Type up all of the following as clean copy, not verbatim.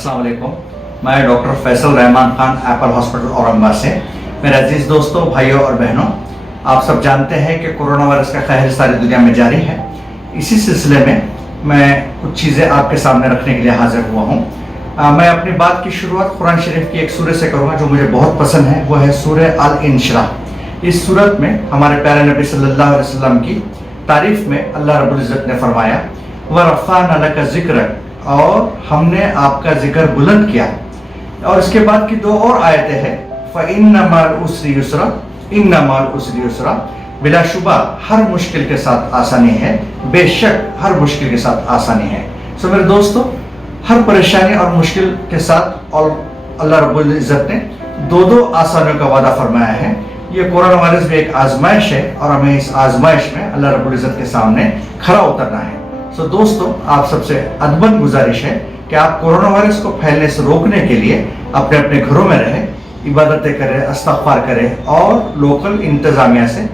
अस्सलाम वालेकुम। मैं doctor Faisal Rahman Khan Apple hospital Aurangabad से। मेरे अजीज दोस्तों, भाइयों और बहनों, आप सब जानते हैं कि कोरोना वायरस का कहर सारी दुनिया में जारी है। इसी सिलसिले में मैं कुछ चीज़ें आपके सामने रखने के लिए हाजिर हुआ हूँ। मैं अपनी बात की शुरुआत कुरान शरीफ की एक सूरह से करूँगा जो मुझे बहुत पसंद है। वो है सूरह अल इंशिराह। इस सूरत में हमारे प्यारे नबी सल्लल्लाहु अलैहि वसल्लम की तारीफ में अल्लाह रब्बुल इज़्ज़त ने फरमाया, व रफ़अना लका ज़िक्रक, और हमने आपका जिक्र बुलंद किया। और इसके बाद की दो और आयतें हैं, फ़इन्ना मअल उसरि युसरा, इन्ना मअल उसरि युसरा, बिलाशुबा हर मुश्किल के साथ आसानी है, बेशक हर मुश्किल के साथ आसानी है। सो मेरे दोस्तों, हर परेशानी और मुश्किल के साथ और अल्लाह रब्बुल इज़्ज़त ने दो आसानियों का वादा फरमाया है। ये कोरोना वायरस भी एक आजमाइश है और हमें इस आजमाइश में अल्लाह रब्बुल इज़्ज़त के सामने खरा उतरना है। सो दोस्तों, आप सबसे अदबन गुजारिश है कि आप कोरोना वायरस को फैलने से रोकने के लिए अपने अपने घरों में रहें, इबादतें करें, इस्तिग़फ़ार करें और लोकल इंतज़ामिया से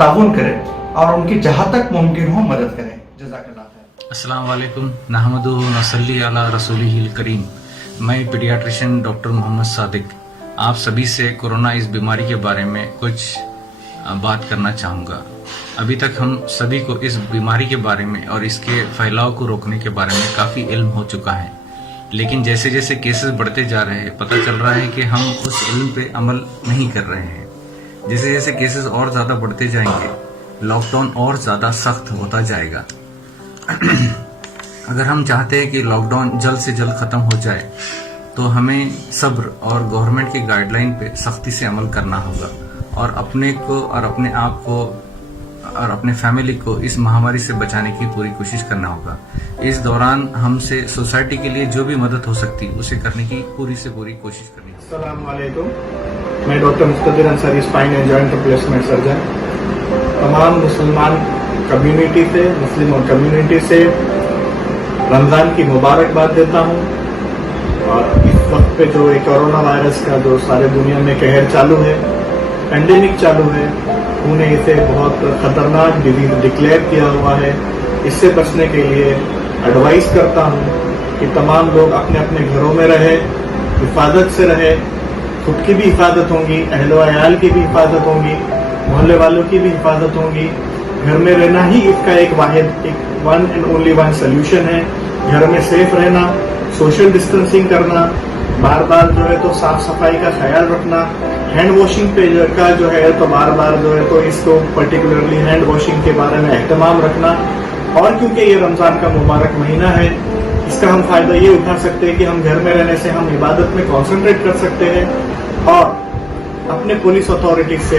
ताउन करें और उनकी जहाँ तक मुमकिन हो मदद करें। जज़ाकल्लाह खैर। अस्सलाम वालेकुम, नहमदुहु व नसल्ली अला रसूलिहिल करीम। मैं पीडियाट्रिशियन डॉक्टर मोहम्मद सादिक आप सभी से कोरोना इस बीमारी के बारे में कुछ बात करना चाहूँगा। अभी तक हम सभी को इस बीमारी के बारे में और इसके फैलाव को रोकने के बारे में काफ़ी इल्म हो चुका है, लेकिन जैसे जैसे केसेस बढ़ते जा रहे हैं पता चल रहा है कि हम उस इल्म पे अमल नहीं कर रहे हैं। जैसे जैसे केसेस और ज़्यादा बढ़ते जाएंगे, लॉकडाउन और ज़्यादा सख्त होता जाएगा। अगर हम चाहते हैं कि लॉकडाउन जल्द से जल्द ख़त्म हो जाए तो हमें सब्र और गवर्नमेंट की गाइडलाइन पे सख्ती से अमल करना होगा और अपने को और अपने आप को और अपने फैमिली को इस महामारी से बचाने की पूरी कोशिश करना होगा। इस दौरान हमसे सोसाइटी के लिए जो भी मदद हो सकती उसे करने की पूरी से पूरी कोशिश करनी है। अस्सलाम वालेकुम, मैं doctor Mustadir Ansari, spine and joint replacement surgeon. तमाम मुसलमान कम्युनिटी से, मुस्लिम और कम्युनिटी से रमज़ान की मुबारकबाद देता हूँ। और इस वक्त पे जो ये कोरोना वायरस का जो सारे दुनिया में कहर चालू है, पेंडेमिक चालू है, उन्हें इसे बहुत खतरनाक डिजीज डिक्लेयर किया हुआ है। इससे बचने के लिए एडवाइस करता हूँ कि तमाम लोग अपने अपने घरों में रहे, हिफाजत से रहे। खुद की भी हिफाजत होगी, अहलो अयाल की भी हिफाजत होगी, मोहल्ले वालों की भी हिफाजत होगी। घर में रहना ही इसका एक one and only one solution है। घर में सेफ रहना, सोशल डिस्टेंसिंग करना, बार बार जो है तो साफ सफाई का ख्याल रखना, हैंड वॉशिंग पे का जो है तो बार बार जो है तो इसको पर्टिकुलरली हैंड वॉशिंग के बारे में एहतमाम रखना। और क्योंकि ये रमजान का मुबारक महीना है, इसका हम फायदा ये उठा सकते हैं कि हम घर में रहने से हम इबादत में कॉन्सेंट्रेट कर सकते हैं और अपने पुलिस अथॉरिटी से,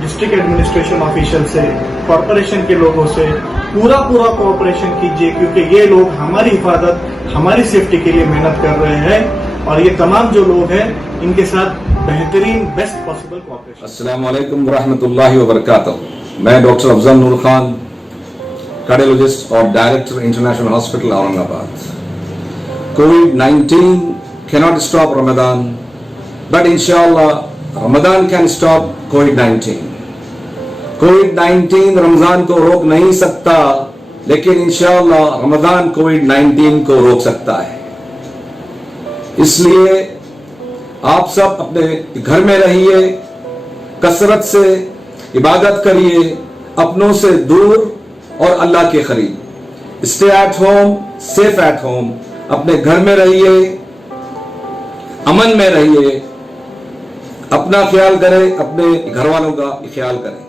डिस्ट्रिक्ट एडमिनिस्ट्रेशन ऑफिशियल से, कॉरपोरेशन के लोगों से पूरा कोऑपरेशन कीजिए, क्योंकि ये लोग हमारी हिफाजत, हमारी सेफ्टी के लिए मेहनत कर रहे हैं और ये तमाम जो लोग हैं इनके साथ बेहतरीन बेस्ट पॉसिबल कोऑपरेशन। अस्सलाम वालेकुम व रहमतुल्लाहि व बरकातहू। मैं डॉक्टर अफजल नूर खान, कार्डियोलॉजिस्ट और director international hospital Aurangabad. COVID-19 cannot stop Ramadan, but inshallah Ramadan can stop COVID-19. COVID-19 Ramzan को रोक नहीं सकता, लेकिन इंशाअल्लाह रमजान COVID-19 को रोक सकता है। इसलिए आप सब अपने घर में रहिए, कसरत से इबादत करिए, अपनों से दूर और अल्लाह के करीब। Stay at home, safe at home. अपने घर में रहिए, अमन में रहिए, अपना ख्याल करें, अपने घर वालों का ख्याल करें।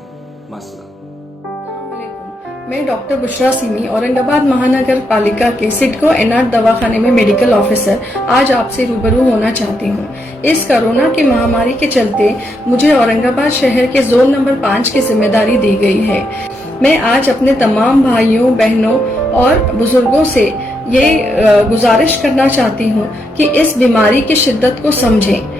मैं डॉक्टर बुशरा सिमी, औरंगाबाद महानगर पालिका के सिडको एनआर दवाखाने में मेडिकल ऑफिसर आज आपसे रूबरू होना चाहती हूँ। इस कोरोना की महामारी के चलते मुझे औरंगाबाद शहर के जोन नंबर 5 की जिम्मेदारी दी गई है। मैं आज अपने तमाम भाइयों, बहनों और बुजुर्गों से ये गुजारिश करना चाहती हूँ कि इस बीमारी की शिद्दत को समझें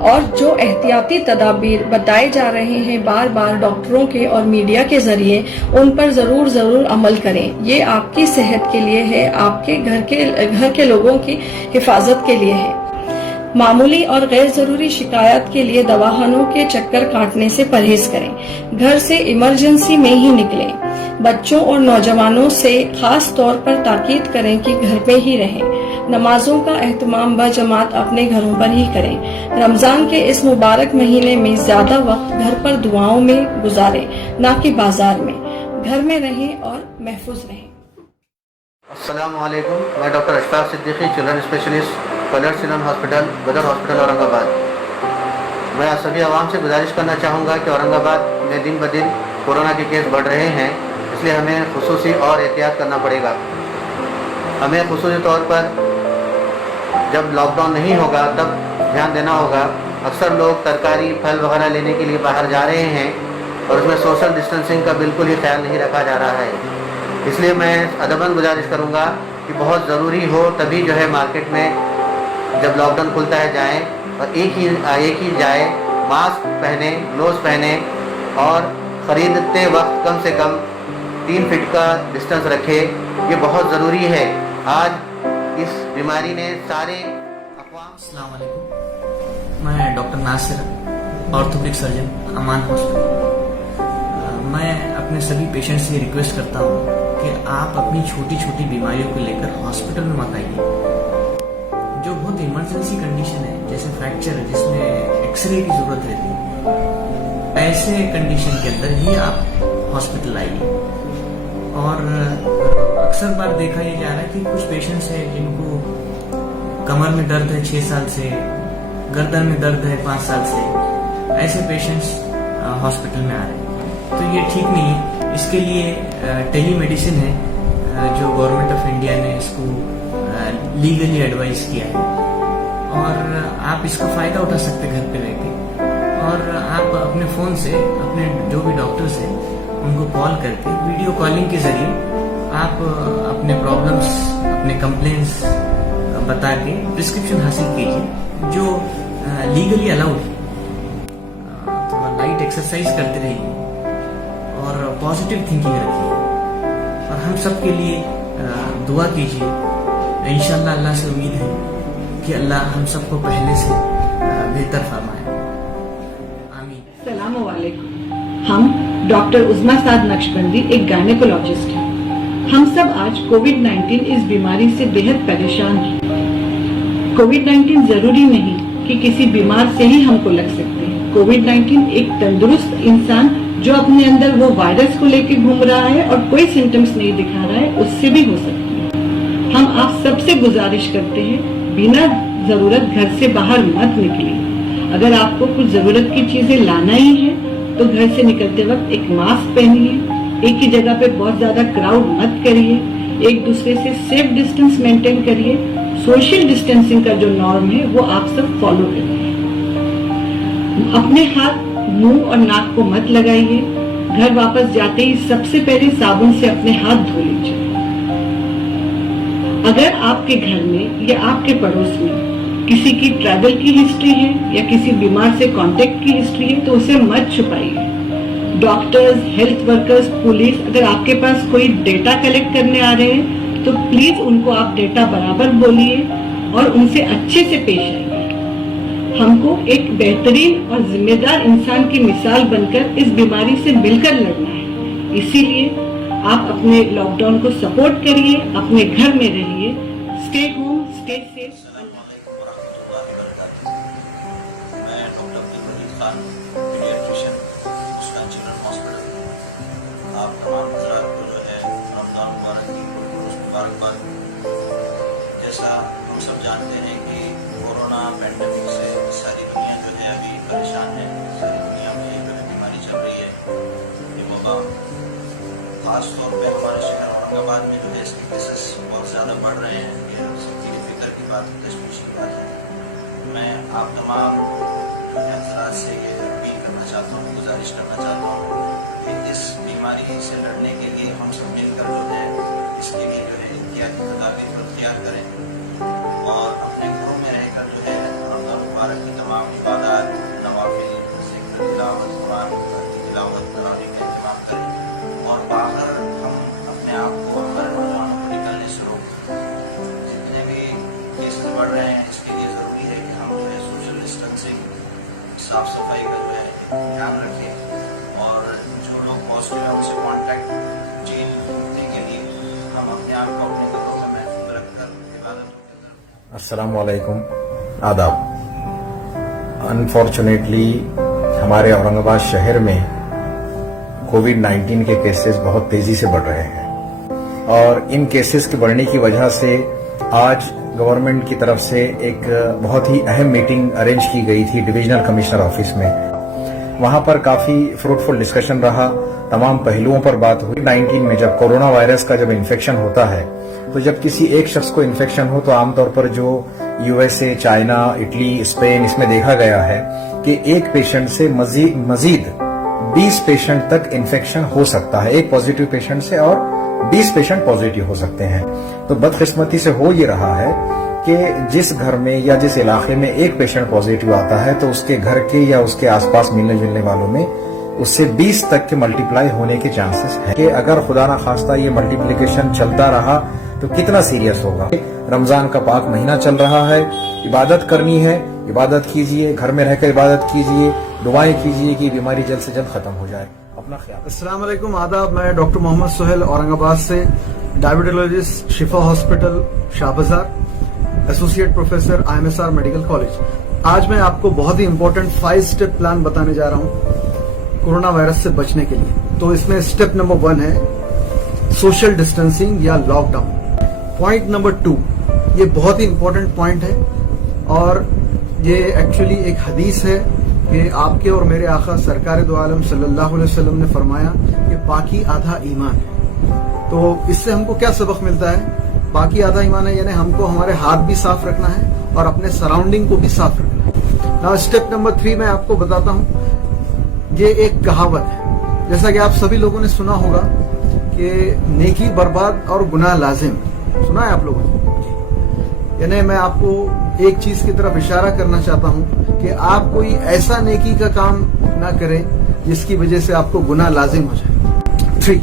और जो एहतियाती तदाबीर बताए जा रहे हैं बार बार डॉक्टरों के और मीडिया के जरिए, उन पर जरूर अमल करें। ये आपकी सेहत के लिए है, आपके घर के लोगों की हिफाजत के लिए है। मामूली और गैर जरूरी शिकायत के लिए दवाखानों के चक्कर काटने से परहेज करें। घर से इमरजेंसी में ही निकलें। बच्चों और नौजवानों से खास तौर पर ताकीद करें कि घर पे ही रहें। नमाजों का एहतमाम बजमात अपने घरों पर ही करें। रमजान के इस मुबारक महीने में ज्यादा वक्त घर पर दुआओं में गुजारें, न कि बाजार में। घर में रहें और महफूज रहें। अस्सलामुअलैकुम, मैं doctor Ashfaq Siddiqui, children specialist, colour children hospital, बदर हॉस्पिटल, औरंगाबाद। मैं आप सभी आवाम से गुजारिश करना चाहूँगा कि औरंगाबाद में दिन ब दिन कोरोना के केस बढ़ रहे हैं, इसलिए हमें खुसूसी और एहतियात करना पड़ेगा। हमें खुसूसी तौर पर जब लॉकडाउन नहीं होगा तब ध्यान देना होगा। अक्सर लोग तरकारी फल वगैरह लेने के लिए बाहर जा रहे हैं और उसमें सोशल डिस्टेंसिंग का बिल्कुल ही ख्याल नहीं रखा जा रहा है। इसलिए मैं अदबन गुजारिश करूंगा कि बहुत ज़रूरी हो तभी जो है मार्केट में जब लॉकडाउन खुलता है जाएं और एक ही जाए, मास्क पहने, ग्लोव्स पहने और ख़रीदते वक्त कम से कम 3 फीट का डिस्टेंस रखे। ये बहुत ज़रूरी है। आज इस बीमारी ने सारे अस्सलाम वालेकुम, मैं डॉक्टर नासिर, ऑर्थोपेडिक सर्जन, अमान हॉस्पिटल। मैं अपने सभी पेशेंट से रिक्वेस्ट करता हूँ कि आप अपनी छोटी छोटी बीमारियों को लेकर हॉस्पिटल में मत आइए। जो बहुत इमरजेंसी कंडीशन है, जैसे फ्रैक्चर है जिसमें एक्सरे की जरूरत रहती है, ऐसे कंडीशन के अंदर ही आप हॉस्पिटल आइए। और अक्सर बार देखा ये जा रहा है कि कुछ पेशेंट्स हैं जिनको कमर में दर्द है 6 साल से, गर्दन में दर्द है 5 साल से, ऐसे पेशेंट्स हॉस्पिटल में आ रहे हैं। तो ये ठीक नहीं है। इसके लिए टेली मेडिसिन है, जो गवर्नमेंट ऑफ इंडिया ने इसको लीगली एडवाइस किया है और आप इसका फायदा उठा सकते हैं घर पे रह के। और आप अपने फोन से अपने जो भी डॉक्टर्स हैं उनको कॉल करके वीडियो कॉलिंग के जरिए आप अपने प्रॉब्लम्स, अपने कंप्लेंट्स बता के प्रिस्क्रिप्शन हासिल कीजिए जो लीगली अलाउड है। थोड़ा लाइट एक्सरसाइज करते रहिए और पॉजिटिव थिंकिंग रखिए और हम सब के लिए दुआ कीजिए। इंशाल्लाह अल्लाह से उम्मीद है कि अल्लाह हम सबको पहले से बेहतर फरमाए। आमीन। अस्सलामु अलैकुम। हम डॉक्टर उज़्मा साद नक्शबंदी एक गायनेकोलॉजिस्ट हैं। हम सब आज कोविड-19 इस बीमारी से बेहद परेशान हैं। कोविड-19 जरूरी नहीं कि किसी बीमार से ही हमको लग सकते हैं। कोविड-19 एक तंदुरुस्त इंसान जो अपने अंदर वो वायरस को लेके घूम रहा है और कोई सिम्टम्स नहीं दिखा रहा है, उससे भी हो सकती है। हम आप सबसे गुजारिश करते हैं बिना जरूरत घर से बाहर मत निकलिए। अगर आपको कुछ जरूरत की चीजें लाना ही है तो घर से निकलते वक्त एक मास्क पहनिए, एक ही जगह पे बहुत ज्यादा क्राउड मत करिए, एक दूसरे से सेफ डिस्टेंस मेंटेन करिए। सोशल डिस्टेंसिंग का जो नॉर्म है वो आप सब फॉलो करिए। अपने हाथ, मुंह और नाक को मत लगाइए। घर वापस जाते ही सबसे पहले साबुन से अपने हाथ धो लीजिए। अगर आपके घर में या आपके पड़ोस में किसी की ट्रैवल की हिस्ट्री है या किसी बीमार से कांटेक्ट की हिस्ट्री है तो उसे मत छुपाइए। डॉक्टर्स, हेल्थ वर्कर्स, पुलिस अगर आपके पास कोई डेटा कलेक्ट करने आ रहे हैं तो प्लीज उनको आप डेटा बराबर बोलिए और उनसे अच्छे से पेश आइए। हमको एक बेहतरीन और जिम्मेदार इंसान की मिसाल बनकर इस बीमारी से मिलकर लड़ना है। इसीलिए आप अपने लॉकडाउन को सपोर्ट करिए, अपने घर में रहिए, स्टे होम, स्टे सेफ। मैं doctor Abdul Khan, paediatrician, children hospital. आप तमाम हज़रात को जो है रमज़ान मुबारक की मुबारकबाद। जैसा हम सब जानते हैं कि कोरोना पैंडेमिक से सारी दुनिया जो है अभी परेशान है। सारी दुनिया में जो है बीमारी चल रही है, ये वबा। खास तौर पे हमारे शहर औरंगाबाद में जो है इसके केसेस बहुत ज़्यादा बढ़ रहे हैं। ये सबकी फिक्र की बात, तशवीश की बात है। मैं आप तमाम हज़रात से ये अपील करना चाहता हूँ, गुजारिश करना चाहता हूँ कि इस बीमारी से लड़ने के लिए हम सब मिलकर जो है इसके लिए जो है एहतियाती तदाबीर इख्तियार करें और अपने घरों में रहकर जो है रमज़ान मुबारक की तमाम इबादत, नवाफिल, ज़िक्र, तिलावत, कुरान की तिलावत कराने का इंतजाम करें और बाहर हम अपने आप को, हमारे नौजवानों को निकलने से रोकें। जितने भी केसेस बढ़ रहे हैं इसके लिए ज़रूरी है कि हम ध्यान रखिए और जो लोग पॉजिटिव है उनसे कॉन्टैक्ट जीने के लिए हम अपने आप को अपने घरों में महफूज रखकर इबादत अस्सलाम वालेकुम, आदाब। अनफॉर्चुनेटली हमारे औरंगाबाद शहर में कोविड-19 के केसेस बहुत तेजी से बढ़ रहे हैं और इन केसेस के बढ़ने की वजह से आज गवर्नमेंट की तरफ से एक बहुत ही अहम मीटिंग अरेंज की गई थी डिविजनल कमिश्नर ऑफिस में। वहां पर काफी फ्रूटफुल डिस्कशन रहा, तमाम पहलुओं पर बात हुई। 19 में जब कोरोना वायरस का जब इन्फेक्शन होता है तो जब किसी एक शख्स को इन्फेक्शन हो तो आमतौर पर जो यूएसए, चाइना, इटली, स्पेन, इसमें देखा गया है कि एक पेशेंट से मजीद 20 पेशेंट तक इन्फेक्शन हो सकता है, एक पॉजिटिव पेशेंट से, और 20 पेशेंट पॉजिटिव हो सकते हैं। तो बदकिस्मती से हो ये रहा है कि जिस घर में या जिस इलाके में एक पेशेंट पॉजिटिव आता है तो उसके घर के या उसके आसपास मिलने जुलने वालों में उससे 20 तक के मल्टीप्लाई होने के चांसेस हैं कि अगर खुदा ना खास्ता ये मल्टीप्लिकेशन चलता रहा तो कितना सीरियस होगा। रमजान का पाक महीना चल रहा है, इबादत करनी है, इबादत कीजिए, घर में रहकर इबादत कीजिए, दुआएं कीजिए कि बीमारी जल्द से जल्द खत्म हो जाए। अपना ख्याल। अस्सलाम वालेकुम, आदाब। मैं डॉक्टर मोहम्मद सोहेल औरंगाबाद से, डायबिटोलॉजिस्ट, शिफा hospital Shahbazar, associate professor IMSR medical college. आज मैं आपको बहुत ही इंपॉर्टेंट 5 स्टेप प्लान बताने जा रहा हूं कोरोना वायरस से बचने के लिए। तो इसमें स्टेप नंबर 1 है सोशल डिस्टेंसिंग या लॉकडाउन। पॉइंट नंबर 2, ये बहुत ही इंपॉर्टेंट पॉइंट है और ये एक्चुअली एक हदीस है कि आपके और मेरे आका सरकार दो आलम सल्लल्लाहु अलैहि वसल्लम ने फरमाया कि पाकी आधा ईमान है। तो इससे हमको क्या सबक मिलता है? पाकी आधा ईमान है यानी हमको हमारे हाथ भी साफ रखना है और अपने सराउंडिंग को भी साफ रखना है। नाउ स्टेप नंबर 3 मैं आपको बताता हूं। ये एक कहावत है, जैसा कि आप सभी लोगों ने सुना होगा कि नेकी बर्बाद और गुनाह लाजिम। सुना है आप लोगों ने? यानी मैं आपको एक चीज की तरफ इशारा करना चाहता हूं कि आप कोई ऐसा नेकी का काम ना करें जिसकी वजह से आपको गुनाह लाजिम हो जाए। 3,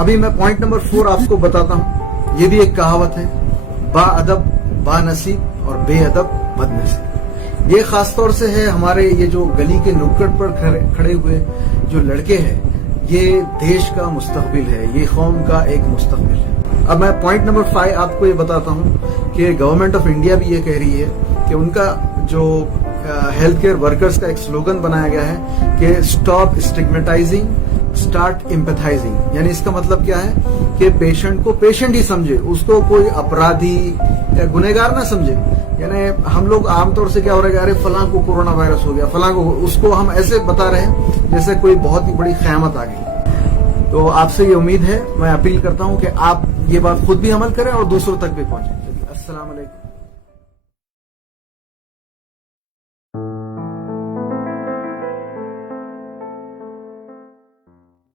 अभी मैं पॉइंट नंबर 4 आपको बताता हूं। ये भी एक कहावत है, बा अदब बा नसीब और बेअदब बदनसीब। ये खासतौर से है हमारे ये जो गली के नुक्कड़ पर खड़े हुए जो लड़के हैं, ये देश का मुस्तकबिल है, ये कौम का एक मुस्तकबिल है। अब मैं पॉइंट नंबर 5 आपको ये बताता हूं कि गवर्नमेंट ऑफ इंडिया भी ये कह रही है कि उनका जो हेल्थ केयर वर्कर्स का एक स्लोगन बनाया गया है कि स्टॉप स्टिग्मेटाइजिंग, स्टार्ट एम्पैथाइजिंग। यानी इसका मतलब क्या है कि पेशेंट को पेशेंट ही समझे, उसको कोई अपराधी या गुनहगार ना समझे। यानी हम लोग आमतौर से क्या हो रहा है, अरे फलां को कोरोना वायरस हो गया, फलां को, उसको हम ऐसे बता रहे हैं जैसे कोई बहुत ही बड़ी क़यामत आ गई। तो आपसे ये उम्मीद है, मैं अपील करता हूं कि आप ये बात खुद भी अमल करें और दूसरों तक भी पहुंचे। अस्सलाम वालेकुम।